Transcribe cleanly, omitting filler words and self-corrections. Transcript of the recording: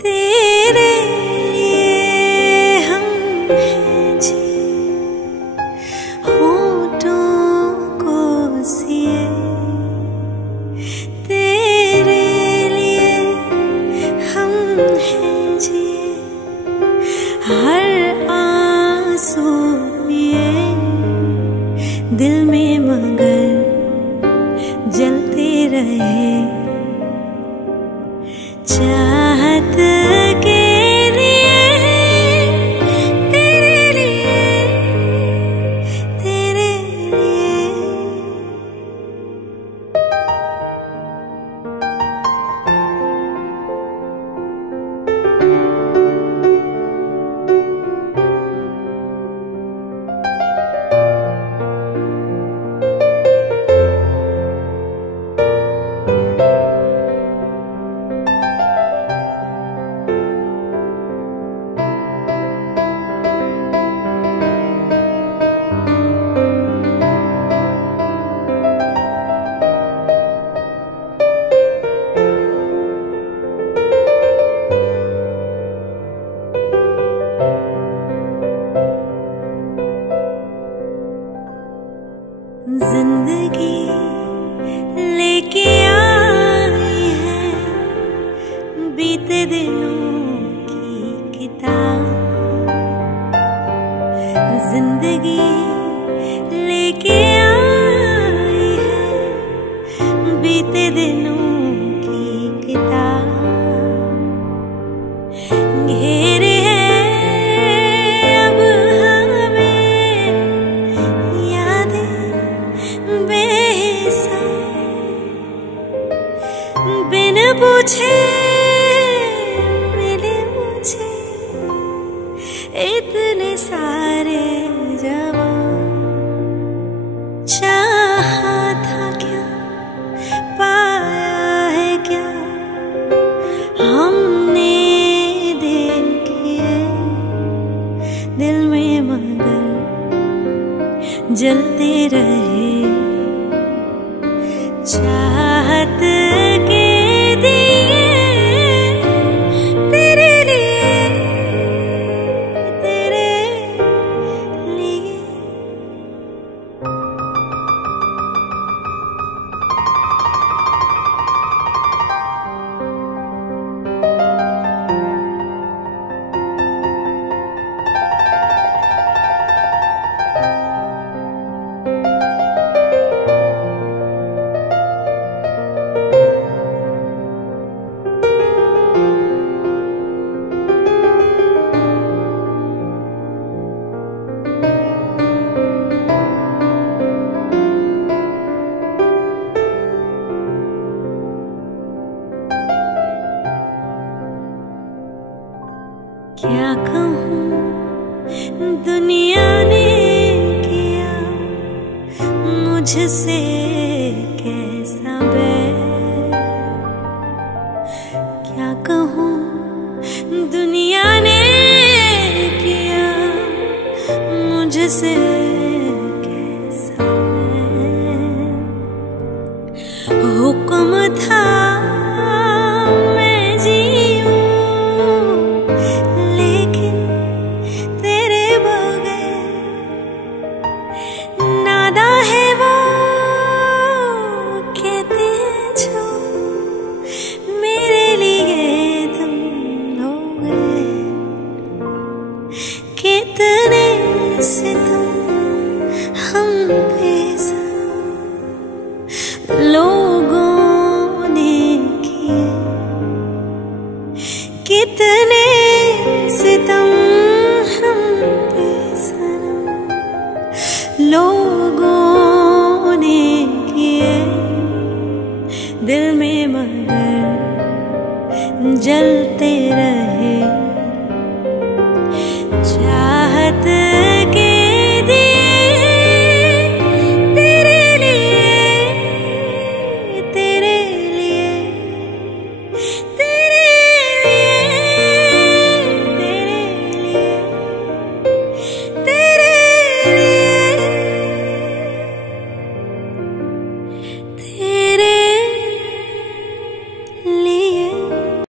तेरे लिए हम हैं जी, होठों को सिए तेरे लिए हम हैं जी, हर आंसू पिए दिल में मगर जलते रहे चाहत के लिए, तेरे लिए, तेरे लिए। जिंदगी लेके आई है बीते दिनों की किताब, जिंदगी लेके आई है बीते दिनों की किताब, घेरे बिन पूछे मिले मुझे इतने सारे जवाब, चाहा था क्या पाया है क्या हमने देखिए दिल में मगर जलते रहे चाहत के दिए, तेरे लिए, तेरे लिए। क्या कहूँ दुनिया ने किया मुझसे कैसा बैर, क्या कहूँ दुनिया ने किया मुझसे कैसा बैर, हुक्म था कितने सितम हम पे लोगों ने किए, कितने सितम हम पे लोगों ने किए दिल में मगर जलते रहे चाहत के दिए, तेरे लिए, तेरे लिए, तेरे लिए, तेरे लिए, तेरे लिए।